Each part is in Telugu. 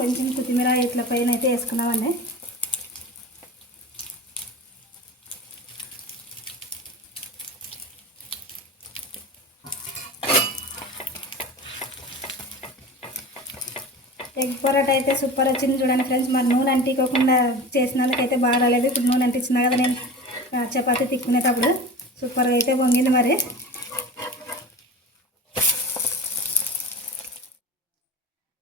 కొంచెం కొత్తిమీర ఇట్లా పైన అయితే వేసుకున్నామండి. ఎగ్ పరోటా అయితే సూపర్ వచ్చింది చూడండి ఫ్రెండ్స్. మరి నూనె అంటికోకుండా చేసినందుకైతే బాగా రాలేదు. ఇప్పుడు నూనె అంటించినా కదా నేను చపాతీ తిక్కునేటప్పుడు సూపర్గా అయితే పొంగింది. మరి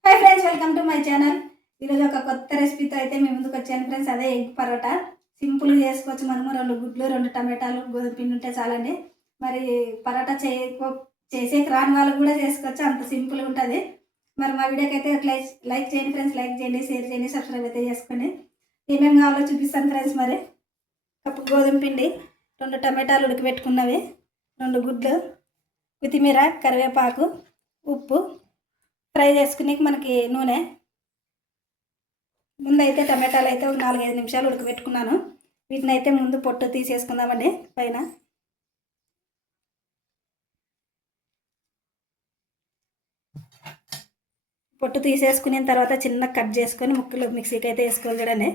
hi friends, welcome to my channel. ఈరోజు ఒక కొత్త రెసిపీతో అయితే మేము ముందుకు వచ్చాను ఫ్రెండ్స్. అదే ఎగ్ పరోటా. సింపుల్గా చేసుకోవచ్చు మనము. 2 గుడ్లు, 2 టమాటాలు, గోధుమ పిండి ఉంటే చాలండి. మరి పరోటా చేసేకి రాని వాళ్ళు కూడా చేసుకోవచ్చు, అంత సింపుల్గా ఉంటుంది. మరి మా వీడియోకి అయితే లైక్ చేయండి ఫ్రెండ్స్. లైక్ చేయండి, షేర్ చేయండి, సబ్స్క్రైబ్ అయితే చేసుకోండి. ఏమేమి కావాలో చూపిస్తాను ఫ్రెండ్స్. మరి కప్పు గోధుమ పిండి, 2 టమాటాలు ఉడకబెట్టుకున్నవి, 2 గుడ్లు, కొత్తిమీర, కరివేపాకు, ఉప్పు, ఫ్రై చేసుకుని మనకి నూనె. ముందైతే టమాటాలు అయితే ఒక 4-5 నిమిషాలు ఉడకబెట్టుకున్నాను. వీటిని అయితే ముందు పొట్టు తీసేసుకుందామండి. పైన పొట్టు తీసేసుకున్న తర్వాత చిన్న కట్ చేసుకొని ముక్కలు మిక్సీకి అయితే వేసుకోవాలి చూడండి.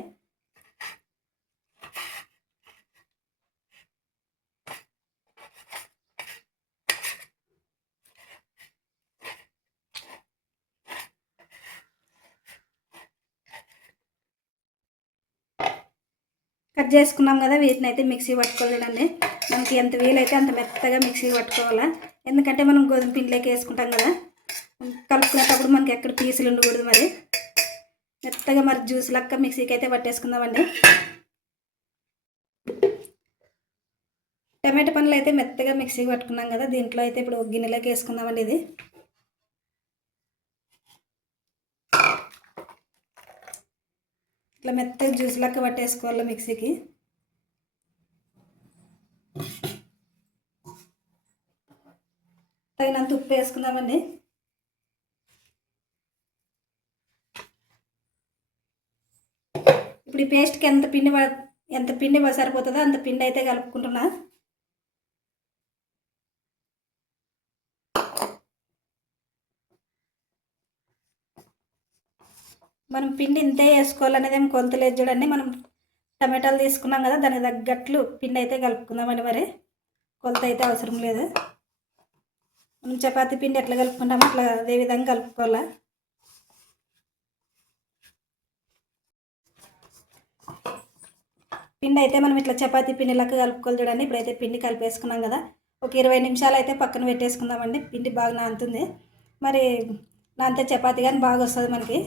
కట్ చేసుకున్నాం కదా, వీటిని అయితే మిక్సీ పట్టుకోవాలి చూడండి. మనకి ఎంత వీలైతే అంత మెత్తగా మిక్సీ పట్టుకోవాలా. ఎందుకంటే మనం గోధుమ పిండిలోకి వేసుకుంటాం కదా, కలుపుకునేటప్పుడు మనకి ఎక్కడ పీసులు ఉండకూడదు. మరి మెత్తగా మరి జ్యూస్ లెక్క మిక్సీకి అయితే పట్టేసుకుందామండి. టమాటా పండ్లు అయితే మెత్తగా మిక్సీకి పట్టుకున్నాం కదా, దీంట్లో అయితే ఇప్పుడు గిన్నెలోకి వేసుకుందామండి. ఇది ఇట్లా మెత్తగా జ్యూస్ లెక్క పట్టేసుకోవాలి మిక్సీకి. తగినంత ఉప్పు వేసుకుందామండి. ఇప్పుడు ఈ పేస్ట్కి ఎంత పిండి సరిపోతుందో అంత పిండి అయితే కలుపుకుంటున్నా. మనం పిండి ఇంతే వేసుకోవాలనేది ఏం కొలత లేదు చూడండి. మనం టమాటాలు తీసుకున్నాం కదా, దానికి తగ్గట్లు పిండి అయితే కలుపుకుందామండి. మరి కొలత అయితే అవసరం లేదు. మనం చపాతీ పిండి ఎట్లా కలుపుకుంటామో అట్లా అదే విధంగా కలుపుకోవాలా. పిండి అయితే మనం ఇట్లా చపాతీ పిండి లెక్క కలుపుకోవాలి చూడండి. ఇప్పుడైతే పిండి కలిపేసుకున్నాం కదా, ఒక 20 నిమిషాలు అయితే పక్కన పెట్టేసుకుందామండి. పిండి బాగా నానుతుంది. మరి నానితే చపాతీ కానీ బాగా వస్తుంది మనకి.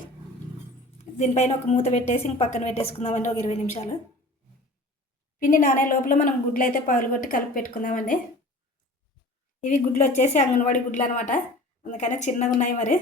దీనిపైన ఒక మూత పెట్టేసి ఇంక పక్కన పెట్టేసుకుందామండి ఒక 20 నిమిషాలు. పిండి నానే లోపల మనం గుడ్లు అయితే పగలగొట్టి కలిపి పెట్టుకుందామండి. ఇవి గుడ్లు వచ్చేసి అంగన్వాడీ గుడ్లు అనమాట, అందుకనే చిన్నగా ఉన్నాయి. మరి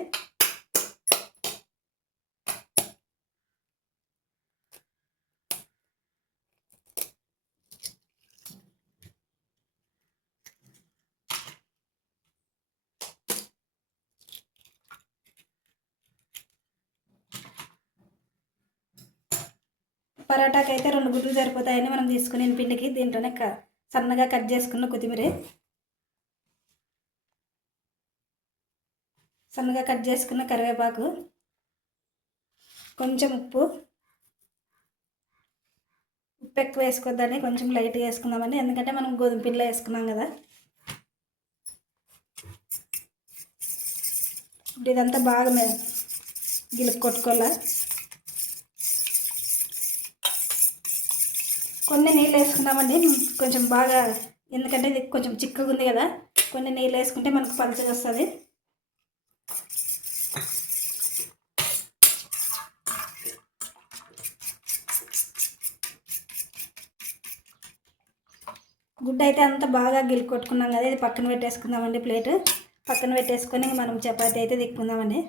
పరోటాకి అయితే 2 గుడ్లు సరిపోతాయని మనం తీసుకునే పిండికి. దీంట్లోనే సన్నగా కట్ చేసుకున్న కొత్తిమీర, సన్నగా కట్ చేసుకున్న కరివేపాకు, కొంచెం ఉప్పు ఎక్కువ వేసుకోవద్దని కొంచెం లైట్గా వేసుకుందామండి. ఎందుకంటే మనం గోధుమ పిండిలో వేసుకున్నాం కదా. ఇప్పుడు ఇదంతా బాగా గిలుపు కొట్టుకోవాలా. కొన్ని నీళ్ళు వేసుకున్నామండి కొంచెం బాగా, ఎందుకంటే ఇది కొంచెం చిక్కగా ఉంది కదా. కొన్ని నీళ్ళు వేసుకుంటే మనకు పలుచగా వస్తుంది. గుడ్డ అయితే అంతా బాగా గిలుపు కొట్టుకున్నాం కదా, ఇది పక్కన పెట్టేసుకుందామండి. ప్లేట్ పక్కన పెట్టేసుకొని మనం చపాతీ అయితే తిక్కుందామండి.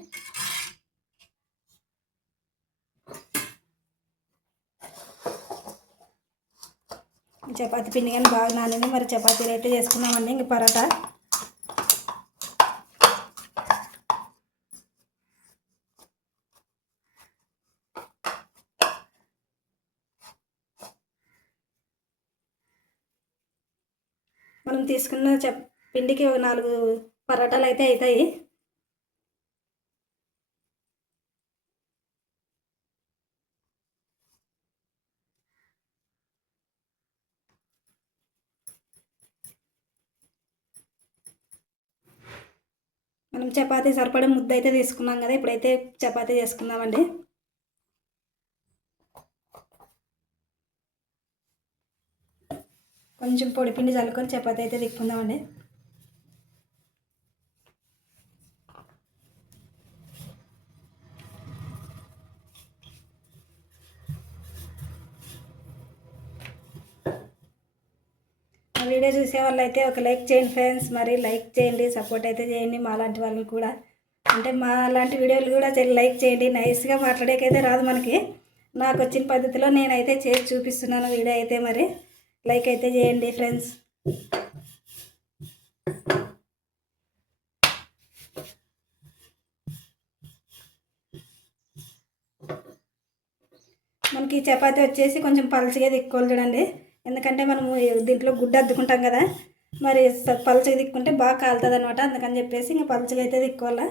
చపాతీ పిండి కానీ బాగా నానింది. మరి చపాతీలు అయితే చేసుకున్నామండి. ఇంక పరోటా మనం తీసుకున్న పిండికి ఒక 4 పరోటాలు అయితే అవుతాయి. మనం చపాతీ సరిపడే ముద్ద అయితే తీసుకున్నాం కదా, ఇప్పుడైతే చపాతీ చేసుకుందామండి. కొంచెం పొడిపిండి చల్లుకొని చపాతీ అయితే తిక్కుందామండి. వీడియో చూసే వాళ్ళు అయితే ఒక లైక్ చేయండి ఫ్రెండ్స్, మరి లైక్ చేయండి, సపోర్ట్ అయితే చేయండి మా లాంటి వాళ్ళు కూడా. అంటే మా లాంటి వీడియోలు కూడా లైక్ చేయండి. నైస్గా మాట్లాడేకైతే రాదు మనకి, నాకు వచ్చిన పద్ధతిలో నేనైతే చేసి చూపిస్తున్నాను వీడియో అయితే. మరి లైక్ అయితే చేయండి ఫ్రెండ్స్. మనకి చపాతీ వచ్చేసి కొంచెం పలచగా తిక్కోవాలి చూడండి, ఎందుకంటే మనము దీంట్లో గుడ్డ అద్దుకుంటాం కదా, మరి పలచగా తిక్కుంటే బాగా కాలుతుంది అనమాట. అందుకని చెప్పేసి ఇంకా పలచగా అయితే తిక్కోవాలా.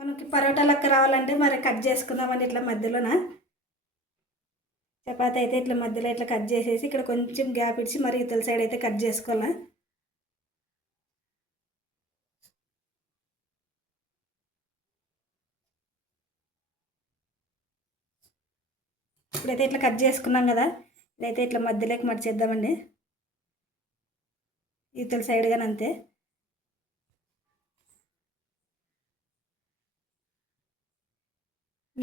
మనకి పరోటా లెక్క రావాలంటే మరి కట్ చేసుకుందామండి ఇట్లా మధ్యలోన. చపాతీ అయితే ఇట్లా మధ్యలో ఇట్లా కట్ చేసేసి ఇక్కడ కొంచెం గ్యాప్ ఇచ్చి మరి ఇతల సైడ్ అయితే కట్ చేసుకోవాలా. ఇప్పుడైతే ఇట్లా కట్ చేసుకున్నాం కదా, ఇదైతే ఇట్లా మధ్యలోకి మడిచేద్దామండి ఇతల సైడ్ కానీ అంతే.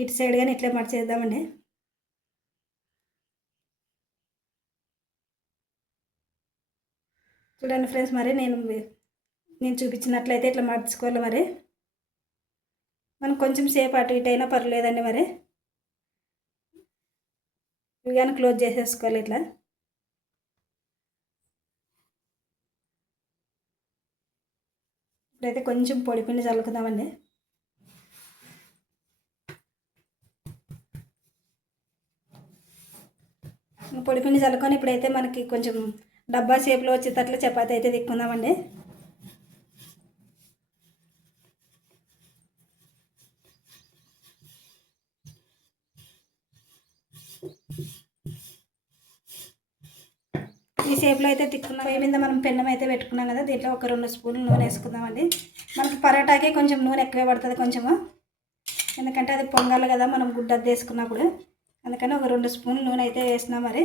ఇటు సైడ్ కానీ ఇట్లా మడిచేద్దామండి. చూడండి ఫ్రెండ్స్, మరి నేను చూపించినట్లయితే ఇట్లా మర్చుకోవాలి. మరి మనం కొంచెం సేపు అటు ఇటు అయినా పర్లేదండి. మరి ఇవి కానీ క్లోజ్ చేసేసుకోవాలి ఇట్లా. ఇప్పుడైతే కొంచెం పొడిపిండి చల్లుకుందామండి. పొడిపిండి చల్లుకొని ఇప్పుడైతే మనకి కొంచెం డబ్బా షేప్లో వచ్చేటట్లు చపాతీ అయితే తిక్కుందామండి. ఈ షేప్లో అయితే తిక్కున్నాం. పొయ్యి మీద మనం పెన్నం అయితే పెట్టుకున్నాం కదా, దీంట్లో ఒక 2 స్పూన్లు నూనె వేసుకుందామండి. మనకి పరోటాకి కొంచెం నూనె ఎక్కువే పడుతుంది కొంచెము, ఎందుకంటే అది పొంగాలి కదా మనం గుడ్డ వేసుకున్నప్పుడు. అందుకని ఒక 2 స్పూన్లు నూనె అయితే వేసినా. మరి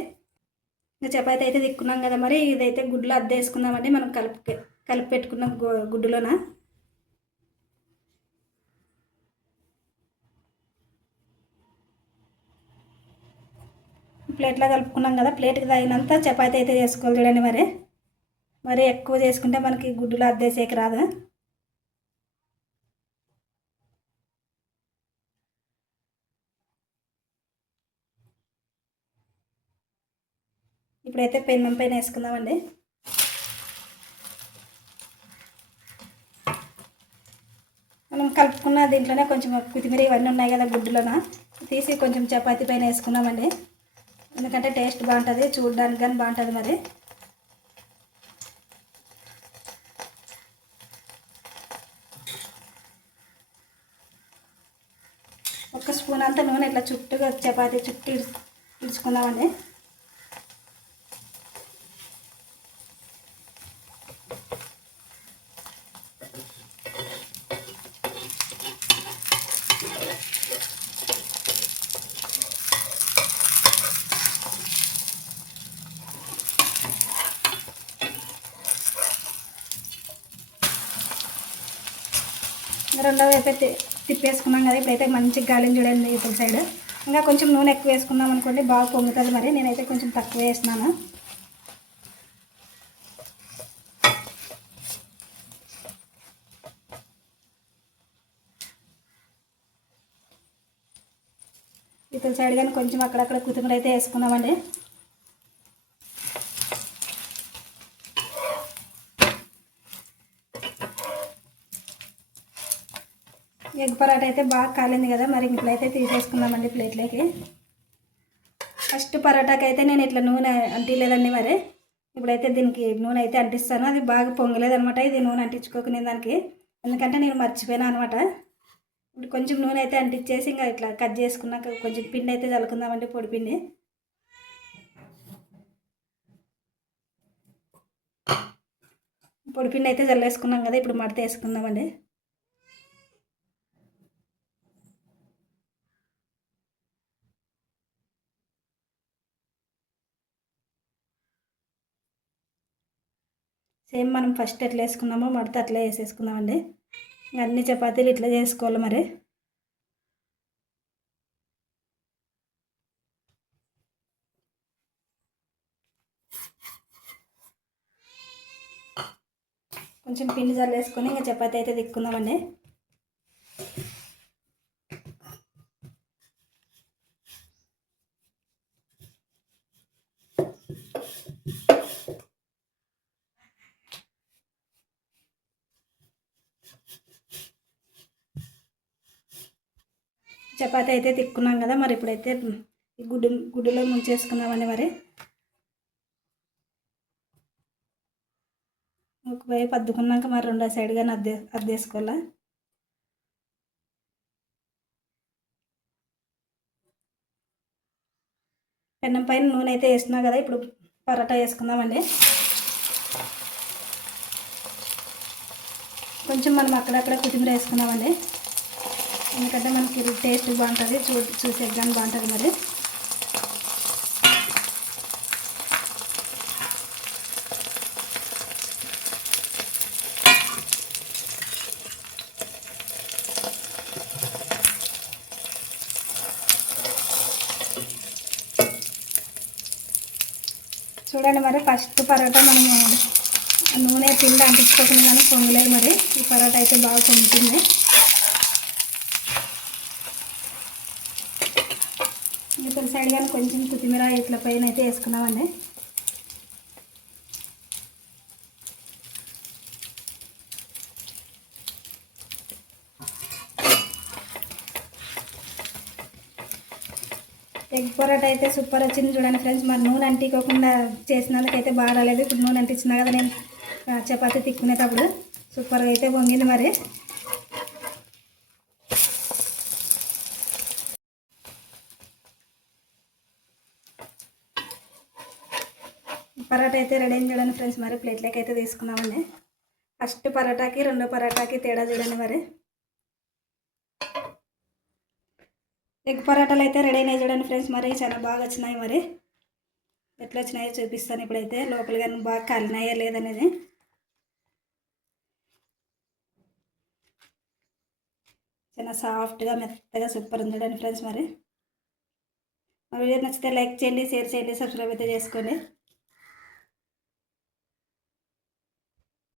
ఇంకా చపాతీ అయితే తిక్కున్నాం కదా, మరి ఇదైతే గుడ్లో అద్దేసుకుందామండి మనం కలిపి పెట్టుకున్న గుడ్డులోన. ప్లేట్లో కలుపుకున్నాం కదా, ప్లేట్కి తగినంత చపాతీ అయితే చేసుకోవాలి చూడండి. మరి ఎక్కువ చేసుకుంటే మనకి గుడ్డులో అద్దేసేకి రాదు. ఇప్పుడైతే పెన్నం పైన వేసుకుందామండి. మనం కలుపుకున్న దీంట్లోనే కొంచెం కొత్తిమీర ఇవన్నీ ఉన్నాయి కదా గుడ్డులోన, తీసి కొంచెం చపాతీ పైన వేసుకుందామండి. ఎందుకంటే టేస్ట్ బాగుంటుంది, చూడడానికి కానీ బాగుంటుంది. మరి ఒక స్పూన్ అంతా నూనె ఇట్లా చుట్టుగా చపాతీ చుట్టూ ఇడుచుకుందామండి. రెండో వైపు తిప్పేసుకున్నాం కదా, ఇప్పుడైతే మంచిగా గాలిని చూడండి ఇతర సైడ్. ఇంకా కొంచెం నూనె ఎక్కువ వేసుకున్నాం అనుకోండి బాగా పొంగుతుంది. మరి నేనైతే కొంచెం తక్కువ వేసినాను. ఇతర సైడ్ కానీ కొంచెం అక్కడక్కడ కొత్తిమీర అయితే వేసుకున్నామండి. ఎగ్ పరాటా అయితే బాగా కాలింది కదా, మరి ఇట్లయితే తీసేసుకుందామండి ప్లేట్లోకి. ఫస్ట్ పరాటాకి అయితే నేను ఇట్లా నూనె అంటిలేదండి. మరి ఇప్పుడైతే దీనికి నూనె అయితే అంటిస్తాను. అది బాగా పొంగలేదనమాట, ఇది నూనె అంటించుకోకునే దానికి, ఎందుకంటే నేను మర్చిపోయాను అనమాట. ఇప్పుడు కొంచెం నూనె అయితే అంటించేసి ఇంకా ఇట్లా కట్ చేసుకున్నాక కొంచెం పిండి అయితే చల్లుకుందామండి, పొడి పిండి. పొడిపిండి అయితే జల్లేసుకున్నాం కదా, ఇప్పుడు మడత వేసుకుందామండి. సేమ్ మనం ఫస్ట్ ఎట్లా వేసుకున్నామో మడత అట్లా వేసేసుకుందామండి. అన్ని చపాతీలు ఇట్లా చేసుకోవాలి మరి. కొంచెం పిండి జల్లేసుకొని ఇంకా చపాతీ అయితే తిక్కుందామండి. చపాతీ అయితే తిక్కున్నాం కదా, మరి ఇప్పుడైతే గుడ్డులో ముంచేసుకుందామండి. మరి ఒకవైపు అద్దుకున్నాక మరి రెండో సైడ్గా అద్దేసుకోవాలా. పెన్నం పైన నూనె అయితే వేస్తున్నా కదా, ఇప్పుడు పరోటా వేసుకుందామండి. కొంచెం మనం అక్కడక్కడ కొత్తిమీర వేసుకుందామండి, ఎందుకంటే మనకి టేస్ట్ బాగుంటుంది, చూసే కానీ బాగుంటుంది. మరి చూడండి, మరి ఫస్ట్ పరోటా మనము నూనె పిండి అంటించుకోకుండా కానీ పొంగలేదు. మరి ఈ పరోటా అయితే బాగా పొంగుతుంది. ఇతర సైడ్ కానీ కొంచెం కొత్తిమీర ఇట్ల పైన అయితే వేసుకున్నామండి. ఎగ్ పరోటా అయితే సూపర్ వచ్చింది చూడండి ఫ్రెండ్స్. మరి నూనె అంటికోకుండా చేసినందుకైతే బాగా రాలేదు. ఇప్పుడు నూనె అంటించినా కదా నేను చపాతీ తిక్కునేటప్పుడు సూపర్గా అయితే పొంగింది. మరి పరోటా అయితే రెడీ అయింది చూడండి ఫ్రెండ్స్. మరి ప్లేట్లోకి అయితే తీసుకున్నామండి. ఫస్ట్ పరోటాకి రెండో పరోటాకి తేడా చూడండి. మరి ఎగ్ పరోటాలు అయితే రెడీ అయినాయి చూడండి ఫ్రెండ్స్. మరి చాలా బాగా వచ్చినాయి. మరి ఎట్లా వచ్చినాయో చూపిస్తాను ఇప్పుడైతే. లోపల కానీ బాగా కాలినాయో లేదనేది. చాలా సాఫ్ట్గా మెత్తగా సూపర్ ఉంది చూడండి ఫ్రెండ్స్. మరి వీడియో నచ్చితే లైక్ చేయండి, షేర్ చేయండి, సబ్స్క్రైబ్ అయితే చేసుకోండి.